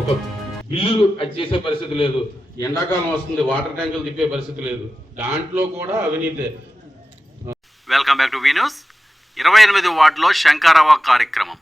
ఒక బిల్లు అది చేసే పరిస్థితి లేదు. ఎండాకాలం వస్తుంది, వాటర్ ట్యాంకులు తిప్పే పరిస్థితి లేదు. దాంట్లో కూడా అవినీతి. Welcome back to V news. 28 వార్డులో శంకరవ కార్యక్రమం.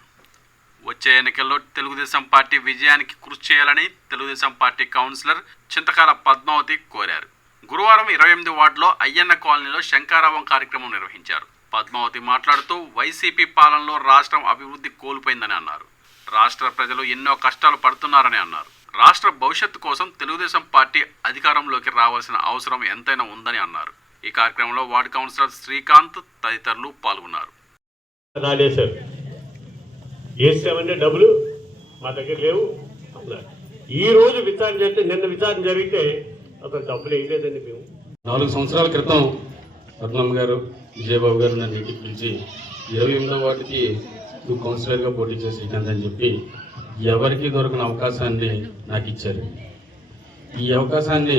వచ్చే ఎన్నికల్లో తెలుగుదేశం పార్టీ విజయానికి కృషి చేయాలని తెలుగుదేశం పార్టీ కౌన్సిలర్ చింతకాల పద్మావతి కోరారు. గురువారం 28 వార్డులో అయ్యన్న కాలనీలో శంకరావం కార్యక్రమం నిర్వహించారు. పద్మావతి మాట్లాడుతూ వైసీపీ పాలనలో రాష్ట్రం అభివృద్ధి కోల్పోయిందని అన్నారు. రాష్ట్ర ప్రజలు ఎన్నో కష్టాలు పడుతున్నారని అన్నారు. రాష్ట్ర భవిష్యత్తు కోసం తెలుగుదేశం పార్టీ అధికారంలోకి రావాల్సిన అవసరం ఎంతైనా ఉందని అన్నారు. ఈ కార్యక్రమంలో వార్డు కౌన్సిలర్ శ్రీకాంత్ తదితరులు పాల్గొన్నారు. డబ్బులు మా దగ్గర లేవు. ఈ రోజు విచారణ చేస్తే, నిన్న విచారణ జరిగితే అతను డబ్బులు వేయలేదండి. మేము 4 సంవత్సరాల క్రితం పద్మమ్మ గారు, విజయబాబు గారు నన్ను ఇంటికి పిలిచి 28వ వార్డుకి నువ్వు కౌన్సిలర్గా పోటీ చేసి శ్రీకాంత్ అని చెప్పి ఎవరికి దొరికిన అవకాశాన్ని నాకు ఇచ్చారు. ఈ అవకాశాన్ని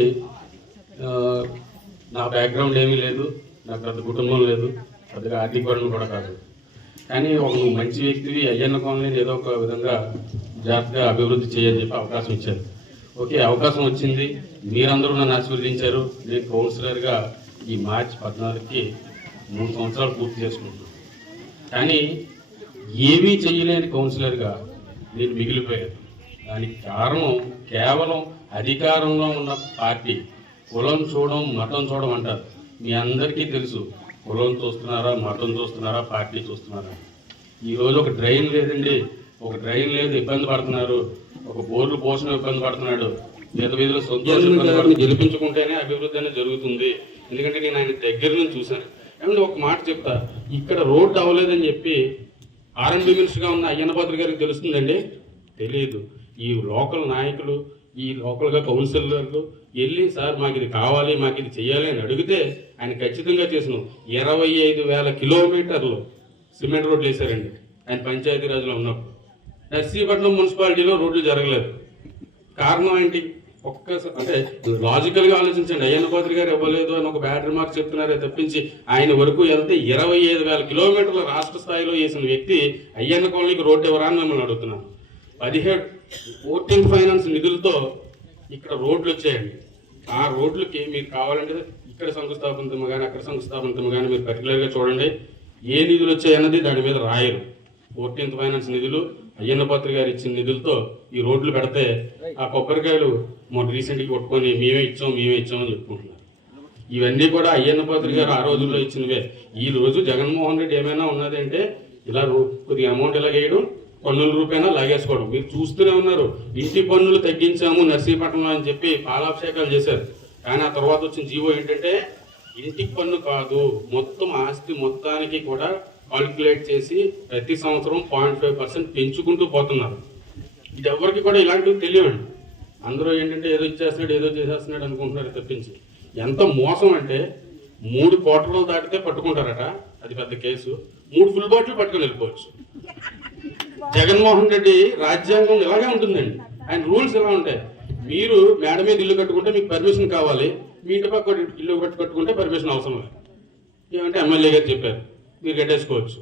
నా బ్యాక్గ్రౌండ్ ఏమీ లేదు, నాకు పెద్ద కుటుంబం లేదు, పెద్దగా ఆర్థిక పనులు కూడా కాదు. కానీ ఒక మంచి వ్యక్తివి అయ్యన్న కాలనీని ఏదో ఒక విధంగా జాగ్రత్తగా అభివృద్ధి చేయని చెప్పి అవకాశం ఇచ్చారు. ఓకే, అవకాశం వచ్చింది, మీరందరూ నన్ను ఆశీర్వదించారు. నేను కౌన్సిలర్గా ఈ మార్చి 14కి 3 సంవత్సరాలు పూర్తి చేసుకుంటున్నాను. కానీ ఏమీ చేయలేని కౌన్సిలర్గా నేను మిగిలిపోయాను. దానికి కారణం కేవలం అధికారంలో ఉన్న పార్టీ కులం చూడడం, మతం చూడడం అంటారు. మీ అందరికీ తెలుసు, కులం చూస్తున్నారా, మతం చూస్తున్నారా, పార్టీ చూస్తున్నారా. ఈరోజు ఒక డ్రైన్ లేదండి, ఒక డ్రైన్ లేదు, ఇబ్బంది పడుతున్నారు. ఒక బోర్డు పోషణ ఇబ్బంది పడుతున్నాడు. వీధిలో సంతోషం గెలిపించుకుంటేనే అభివృద్ధి అనేది జరుగుతుంది. ఎందుకంటే నేను ఆయన దగ్గర నుంచి చూశాను. ఏమంటే ఒక మాట చెప్తా, ఇక్కడ రోడ్డు అవ్వలేదని చెప్పి ఆర్ఎండ్బి మినిస్టర్గా ఉన్న అయ్యన్న పాత్ర గారికి తెలుస్తుందండి? తెలియదు. ఈ లోకల్ నాయకులు, ఈ లోకల్గా కౌన్సిలర్లు వెళ్ళి సార్ మాకు ఇది కావాలి, మాకు ఇది చేయాలి అని అడిగితే ఆయన ఖచ్చితంగా చేసినాం. 25,000 కిలోమీటర్లు సిమెంట్ రోడ్లు వేశారండి ఆయన పంచాయతీరాజ్లో ఉన్నప్పుడు. నర్సీపట్నం మున్సిపాలిటీలో రోడ్లు జరగలేదు. కారణం ఏంటి? అంటే లాజికల్గా ఆలోచించండి. అయ్యన్న పాత్ర గారు ఇవ్వలేదు అని ఒక బ్యాడ్ రిమార్క్ చెప్తున్నారే తప్పించి ఆయన వరకు వెళ్తే 25,000 కిలోమీటర్ల రాష్ట్ర స్థాయిలో వేసిన వ్యక్తి అయ్యన్న కాలనీకి రోడ్డు ఎవరా అని మిమ్మల్ని అడుగుతున్నాను. 14 ఫైనాన్స్ నిధులతో ఇక్కడ రోడ్లు వచ్చాయండి. ఆ రోడ్లకి మీకు కావాలంటే ఇక్కడ శంకుస్థాపనతము కానీ అక్కడ శంకుస్థాపనతము కానీ మీరు పర్టికులర్గా చూడండి. ఏ నిధులు వచ్చాయన్నది దాని మీద రాయరు. 14 ఫైనాన్స్ నిధులు, అయ్యన్న పాత్ర గారు ఇచ్చిన నిధులతో ఈ రోడ్లు పెడితే ఆ కొబ్బరికాయలు మొన్న రీసెంట్గా కొట్టుకొని మేమే ఇచ్చామని చెప్పుకుంటున్నారు. ఇవన్నీ కూడా అయ్యన్న పాత్ర గారు ఆ రోజుల్లో ఇచ్చినవే. ఈ రోజు జగన్మోహన్ రెడ్డి ఏమైనా ఉన్నది అంటే ఇలా కొద్దిగా అమౌంట్ ఇలా వేయడం, పన్నుల రూపాయన లాగేసుకోవడం. మీరు చూస్తూనే ఉన్నారు. ఇంటి పన్నులు తగ్గించాము నర్సీపట్నంలో అని చెప్పి పాలాభిషేకాలు చేశారు. కానీ ఆ తర్వాత వచ్చిన జీవో ఏంటంటే ఇంటి పన్ను కాదు, మొత్తం ఆస్తి మొత్తానికి కూడా కాల్కులేట్ చేసి ప్రతి సంవత్సరం 0.5% పెంచుకుంటూ పోతున్నారు. ఇది ఎవరికి కూడా ఇలాంటివి తెలియవండి. అందరూ ఏంటంటే ఏదో ఇచ్చేస్తున్నాడు, ఏదో చేసేస్తున్నాడు అనుకుంటున్నారు తప్పించి. ఎంత మోసం అంటే 3 క్వార్టర్లు దాటితే పట్టుకుంటారట, అది పెద్ద కేసు. 3 ఫుల్ బాటిల్ పట్టుకొని వెళ్ళిపోవచ్చు. జగన్మోహన్ రెడ్డి రాజ్యాంగం ఇలాగే ఉంటుందండి. ఆయన రూల్స్ ఎలా ఉంటాయి? మీరు మేడ మీద ఇల్లు కట్టుకుంటే మీకు పర్మిషన్ కావాలి, మీ ఇంటి పక్క ఇల్లు కట్టుకుంటే పర్మిషన్ అవసరం లేదు. ఏమంటే ఎమ్మెల్యే గారు చెప్పారు మీరు కట్టేసుకోవచ్చు.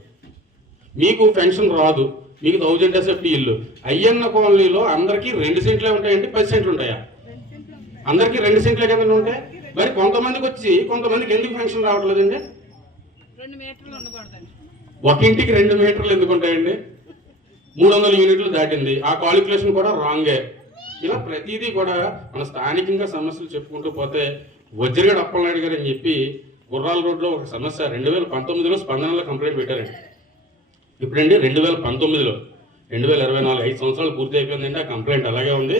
మీకు పెన్షన్ రాదు, మీకు 1000 SFT ఇల్లు. అయ్యన్న కాలనీలో అందరికీ 2 సెంట్లే ఉంటాయంటే 10 సెంట్లు ఉంటాయా? అందరికీ 2 సెంట్లే కదండి ఉంటాయి. మరి కొంతమందికి వచ్చి కొంతమందికి ఎందుకు పెన్షన్ రావట్లేదండి? ఒక ఇంటికి 2 మీటర్లు ఎందుకు ఉంటాయండి? 300 యూనిట్లు దాటింది. ఆ కాలిక్యులేషన్ కూడా రాంగే. ఇలా ప్రతిదీ కూడా మన స్థానికంగా సమస్యలు చెప్పుకుంటూ పోతే వజ్రగడ అప్పలనాయుడు గారు అని చెప్పి గుర్రాల రోడ్లో ఒక సమస్య 2019లో స్పందనలో కంప్లైంట్ పెట్టారండి. ఇప్పుడండి 2019లో 2024 5 సంవత్సరాలు పూర్తి అయిపోయిందండి. ఆ కంప్లైంట్ అలాగే ఉంది.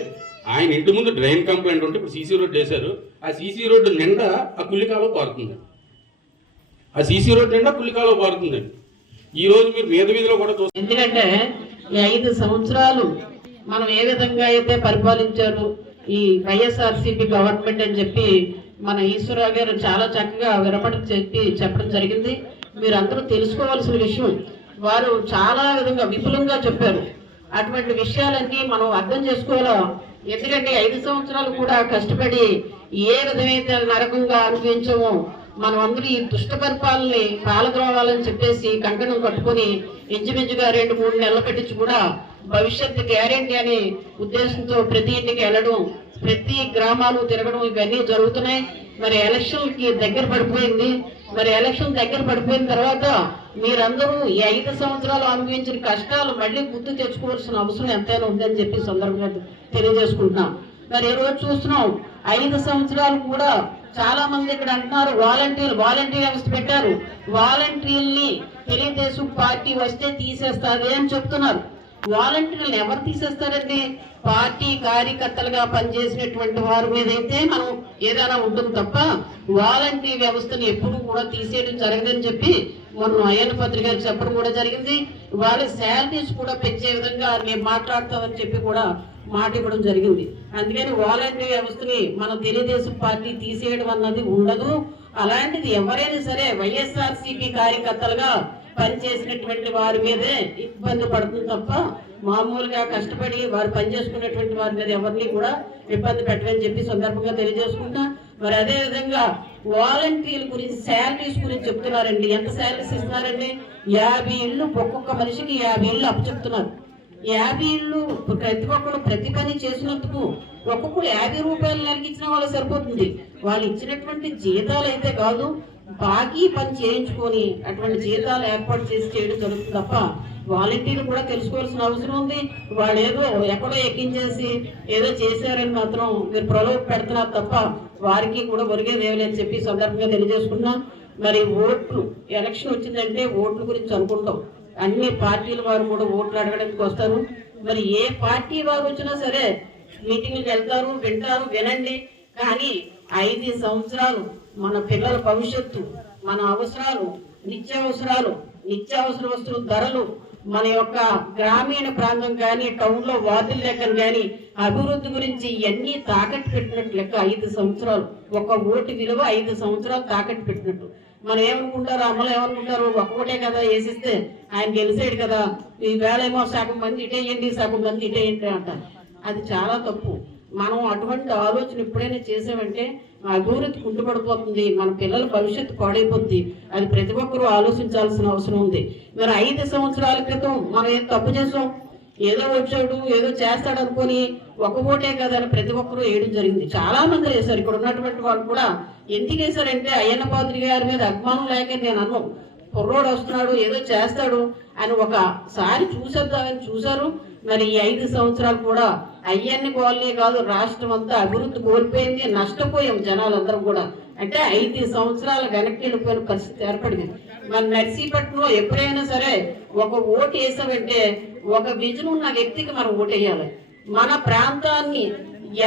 ఆయన ఇంటి ముందు డ్రైన్ కంప్లైంట్ ఉంటే ఇప్పుడు సీసీ రోడ్డు వేశారు. ఆ సీసీ రోడ్డు నిండా ఆ కుల్లికాలో పారుతుంది. ఆ సీసీ రోడ్డు నిండా కుల్లికాలో పారుతుందండి. ఈ రోజు మీరు మీద వీధిలో కూడా చూస్తారు. ఎందుకంటే ఈ 5 సంవత్సరాలు మనం ఏ విధంగా అయితే పరిపాలించారు ఈ వైఎస్ఆర్సీపీ గవర్నమెంట్ అని చెప్పి మన ఈశ్వరరావు గారు చాలా చక్కగా విరమటం చెప్పడం జరిగింది. మీరు అందరూ తెలుసుకోవాల్సిన విషయం. వారు చాలా విధంగా విపులంగా చెప్పారు. అటువంటి విషయాలన్నీ మనం అర్థం చేసుకోవాలా. ఎందుకంటే 5 సంవత్సరాలు కూడా కష్టపడి ఏ విధమైతే నరకంగా అనుభవించామో మనం అందరూ ఈ దుష్ట పరిపాలనని పాలద్రోవాలని చెప్పేసి కంకణం కట్టుకుని ఇంచుమించుగా 2-3 నెలలు పెట్టించి కూడా భవిష్యత్తు గ్యారెంటీ అనే ఉద్దేశంతో ప్రతి ఇంటికి వెళ్ళడం, ప్రతి గ్రామాలు తిరగడం ఇవన్నీ జరుగుతున్నాయి. మరి ఎలక్షన్కి దగ్గర పడిపోయింది. మరి ఎలక్షన్ దగ్గర పడిపోయిన తర్వాత మీరందరూ ఈ 5 సంవత్సరాలు అనుభవించిన కష్టాలు మళ్ళీ గుర్తు తెచ్చుకోవాల్సిన అవసరం ఎంతైనా ఉందని చెప్పి సందర్భంగా తెలియజేసుకుంటున్నాం. మరి ఈ రోజు చూస్తున్నాం 5 సంవత్సరాలు కూడా చాలా మంది ఇక్కడ అంటున్నారు వాలంటీర్ వ్యవస్థ పెట్టారు. వాలంటీర్ని తెలుగుదేశం పార్టీ వస్తే తీసేస్తారు అని చెప్తున్నారు. వాలంటీర్లు ఎవరు తీసేస్తారండి? పార్టీ కార్యకర్తలుగా పనిచేసినటువంటి వారి మీద అయితే మనం ఏదైనా ఉంటుంది తప్ప వాలంటీర్ వ్యవస్థను ఎప్పుడు కూడా తీసేయడం జరగదని చెప్పి మొన్న అయ్యన్న పత్రిక గారు చెప్పడం కూడా జరిగింది. వాళ్ళ శాలరీస్ కూడా పెంచే విధంగా మేము మాట్లాడతామని చెప్పి కూడా మాట ఇవ్వడం జరిగింది. అందుకని వాలంటీర్ వ్యవస్థని మన తెలుగుదేశం పార్టీ తీసేయడం అన్నది ఉండదు. అలాంటిది ఎవరైనా సరే వైఎస్ఆర్సీపీ కార్యకర్తలుగా పనిచేసినటువంటి వారి మీదే ఇబ్బంది పడుతుంది తప్ప మామూలుగా కష్టపడి వారు పనిచేసుకున్నటువంటి వారి మీద ఎవరిని కూడా ఇబ్బంది పెట్టరని చెప్పి సందర్భంగా తెలియజేసుకుంటా. మరి అదే విధంగా వాలంటీర్ల గురించి శాలరీస్ గురించి చెప్తున్నారండి. ఎంత శాలరీస్ ఇస్తున్నారండి? 50 ఇళ్ళు, ఒక్కొక్క మనిషికి 50 ఇళ్ళు అప్పచెప్తున్నారు. 50 ఇళ్ళు ప్రతి ఒక్కరు ప్రతి పని చేసినందుకు ఒక్కొక్కరు 50 రూపాయలు నెలకి ఇచ్చిన వాళ్ళు సరిపోతుంది. వాళ్ళు ఇచ్చినటువంటి జీతాలు అయితే కాదు, బాకీ పని చేయించుకొని అటువంటి జీతాలు ఏర్పాటు చేసి చేయడం జరుగుతుంది తప్ప వాలంటీర్లు కూడా తెలుసుకోవాల్సిన అవసరం ఉంది. వాళ్ళు ఏదో ఎక్కడో ఎక్కించేసి ఏదో చేశారని మాత్రం మీరు ప్రలోభ పెడుతున్నారు తప్ప వారికి కూడా ఒరిగేది ఏమని చెప్పి సందర్భంగా తెలియజేసుకున్నాం. మరి ఓట్లు ఎలక్షన్ వచ్చిందంటే ఓట్ల గురించి అనుకుంటాం. అన్ని పార్టీల వారు కూడా ఓట్లు అడగడానికి వస్తారు. మరి ఏ పార్టీ వారు వచ్చినా సరే మీటింగ్లకు వెళ్తారు, వింటారు, వినండి. కానీ 5 సంవత్సరాలు మన పిల్లల భవిష్యత్తు, మన అవసరాలు, నిత్యావసర వస్తువుల ధరలు, మన యొక్క గ్రామీణ ప్రాంతం కానీ టౌన్లో వార్డుల లెక్కను కానీ అభివృద్ధి గురించి ఇవన్నీ తాకట్టు పెట్టినట్టు లెక్క 5 సంవత్సరాలు. ఒక ఓటు విలువ 5 సంవత్సరాలు తాకట్టు పెట్టినట్టు. మనం ఏమనుకుంటారు, అమ్మలు ఏమనుకుంటారు, ఒక్కొక్కటే కదా వేసిస్తే ఆయన గెలిచాడు కదా, ఈ వేళేమో సగం మంది ఇటేయండి, సగం మంది ఇటేయండి అంటారు. అది చాలా తప్పు. మనం అటువంటి ఆలోచన ఎప్పుడైనా చేసామంటే అభివృద్ధి కుంటుపడిపోతుంది, మన పిల్లల భవిష్యత్తు పాడైపోతుంది. అది ప్రతి ఒక్కరూ ఆలోచించాల్సిన అవసరం ఉంది. మరి 5 సంవత్సరాల క్రితం మనం ఏం తప్పు చేసాం? ఏదో వచ్చాడు, ఏదో చేస్తాడు అనుకొని ఒక ఓటే కదా అని ప్రతి ఒక్కరూ వేయడం జరిగింది. చాలా మంది వేశారు. ఇక్కడ ఉన్నటువంటి వాళ్ళు కూడా ఎందుకు వేశారంటే అయ్యన్న పాత్రి గారి మీద అభిమానం లేక నేను అన్నాం, కుర్రోడు వస్తున్నాడు ఏదో చేస్తాడు అని ఒకసారి చూసేద్దామని చూశారు. మరి ఈ 5 సంవత్సరాలు కూడా అయ్యన్న కాలనీ కాదు, రాష్ట్రం అంతా అభివృద్ధి కోల్పోయింది, నష్టపోయాం జనాలందరం కూడా. అంటే 5 సంవత్సరాలు వెనక్కి వెళ్ళిపోయిన పరిస్థితి ఏర్పడింది. మన నర్సీపట్నంలో ఎప్పుడైనా సరే ఒక ఓటు వేసామంటే ఒక విజన్ ఉన్న వ్యక్తికి మనం ఓటు వేయాలి. మన ప్రాంతాన్ని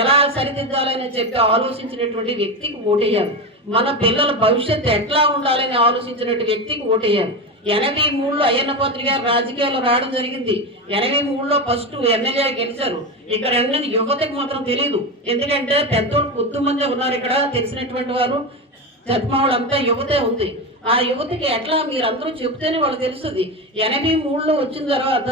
ఎలా సరిదిద్దాలని చెప్పి ఆలోచించినటువంటి వ్యక్తికి ఓటేయాలి. మన పిల్లల భవిష్యత్తు ఎట్లా ఉండాలని ఆలోచించినటువంటి వ్యక్తికి ఓటేయాలి. 83లో అయ్యన్న పాత్రి గారు రాజకీయాల్లో రావడం జరిగింది. 83లో ఫస్ట్ ఎమ్మెల్యే గెలిచారు. ఇక్కడ అన్నది యువతకి మాత్రం తెలియదు. ఎందుకంటే పెద్దోళ్ళు కొద్దిమంది ఉన్నారు ఇక్కడ తెలిసినటువంటి వారు, చత్మావులంతా యువతే ఉంది. ఆ యువతకి ఎట్లా మీరందరూ చెప్తేనే వాళ్ళు తెలుస్తుంది. 83లో వచ్చిన తర్వాత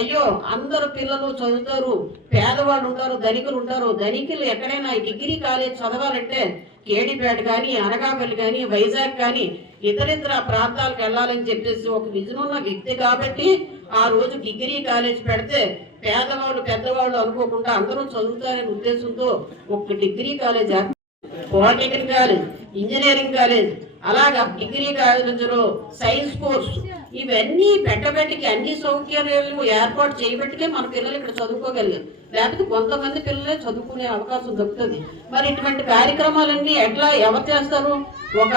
అయ్యో అందరు పిల్లలు చదువుతారు, పేదవాళ్ళు ఉంటారు, ధనికులు ఉంటారు. ధనికులు ఎక్కడైనా డిగ్రీ కాలేజ్ చదవాలంటే కేడిపేట కానీ, అనకాపల్లి కానీ, వైజాగ్ కానీ ఇతరితర ప్రాంతాలకు వెళ్ళాలని చెప్పేసి ఒక విజన్ ఉన్న వ్యక్తి కాబట్టి ఆ రోజు డిగ్రీ కాలేజ్ పెడితే పేదవాళ్ళు పెద్దవాళ్ళు అనుకోకుండా అందరూ చదువుతారనే ఉద్దేశంతో ఒక degree college, polytechnic college, engineering college, అలాగా డిగ్రీ కాలేజీలో సైన్స్ కోర్సు ఇవన్నీ పెట్టబెట్టికి అన్ని సౌకర్యాలు ఏర్పాటు చేయబెట్టికే మన పిల్లలు ఇక్కడ చదువుకోగలిగారు. లేకపోతే కొంతమంది పిల్లలే చదువుకునే అవకాశం దొరుకుతుంది. మరి ఇటువంటి కార్యక్రమాలన్నీ ఎట్లా ఎవరు చేస్తారు? ఒక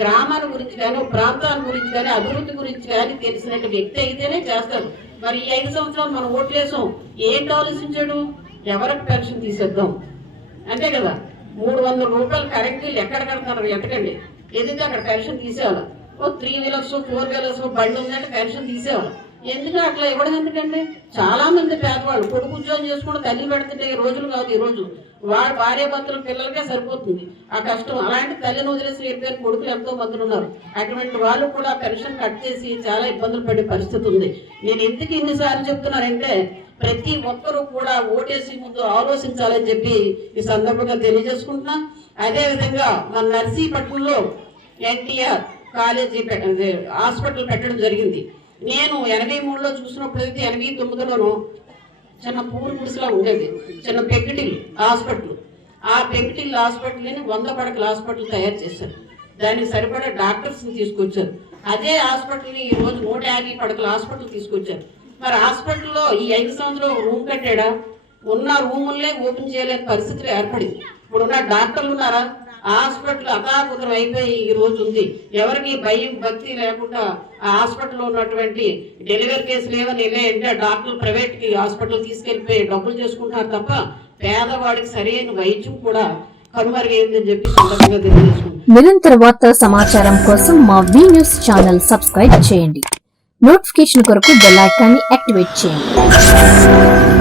గ్రామాల గురించి కానీ, ఒక ప్రాంతాల గురించి కానీ, అభివృద్ధి గురించి కానీ తెలిసినట్టు వ్యక్తి అయితేనే చేస్తారు. మరి ఈ 5 సంవత్సరాలు మనం ఓట్లేసాం, ఏంటి ఆలోచించాడు? ఎవరికి పెన్షన్ తీసేద్దాం అంతే కదా. 300 రూపాయలు కరెంట్ బిల్లు ఎక్కడ కడతారు? ఎట్టకండి, ఎందుకంటే అక్కడ పెన్షన్ తీసేవాళ్ళు. 3 వీలర్స్ 4 వీలర్స్ బండి ఉందంటే పెన్షన్ తీసేవాళ్ళు. ఎందుకు అట్లా ఇవ్వడం? ఎందుకంటే చాలా మంది పేదవాళ్ళు కొడుకు ఉద్యోగం చేసుకుంటూ తల్లి పెడుతుంటే రోజులు కాదు, ఈ రోజు వాడు భార్య భర్తల పిల్లలకే సరిపోతుంది ఆ కష్టం. అలాంటి తల్లిని వదిలేసి వెళ్ళిపోయిన కొడుకులు ఎంతో మంది ఉన్నారు. అటువంటి వాళ్ళు కూడా పెన్షన్ కట్ చేసి చాలా ఇబ్బందులు పడే పరిస్థితి ఉంది. నేను ఎందుకు ఇన్నిసార్లు చెప్తున్నానంటే ప్రతి ఒక్కరూ కూడా ఓటేసి ముందు ఆలోచించాలని చెప్పి ఈ సందర్భంగా తెలియజేసుకుంటున్నా. అదేవిధంగా మన నర్సీపట్నంలో ఎన్టీఆర్ కాలేజీ హాస్పిటల్ పెట్టడం జరిగింది. నేను 83లో చూసినప్పుడైతే 89లోనూ చిన్న పూరు గుడిసెలా ఉండేది, చిన్న పెంకిటిల్ హాస్పిటల్. ఆ పెంకిటిల్ హాస్పిటల్ని 100 పడకల హాస్పిటల్ తయారు చేశారు. దానికి సరిపడా డాక్టర్స్ని తీసుకొచ్చారు. అదే హాస్పిటల్ని ఈరోజు 150 పడకల హాస్పిటల్ తీసుకొచ్చారు. మరి హాస్పిటల్లో ఈ 5 సంవత్సరాలు రూమ్ కట్టాడా? ఉన్న రూములనే ఓపెన్ చేయలేని పరిస్థితులు ఏర్పడింది. ఇప్పుడున్న డాక్టర్లు ఉన్నారా? హాస్పిటల్ అతాకుతం అయిపోయి ఈ రోజు ఉంది. ఎవరికి భయం భక్తి లేకుండా ఆ హాస్పిటల్లో ఉన్నటువంటి డెలివరీ కేసులు ఏమని అంటే డాక్టర్లు ప్రైవేట్కి హాస్పిటల్ తీసుకెళ్ళిపోయి డబ్బులు చేసుకుంటున్నారు తప్ప పేదవాడికి సరైన వైద్యం కూడా కనుమరుగైందని చెప్పి సందర్భంగా తెలియజేసుకుంటున్నాను. నిరంతర వార్తా సమాచారం కోసం మా వి న్యూస్ ఛానల్ సబ్స్క్రైబ్ చేయండి. నోటిఫికేషన్ కొరకు బెల్ ఐకాన్ని యాక్టివేట్ చేయండి.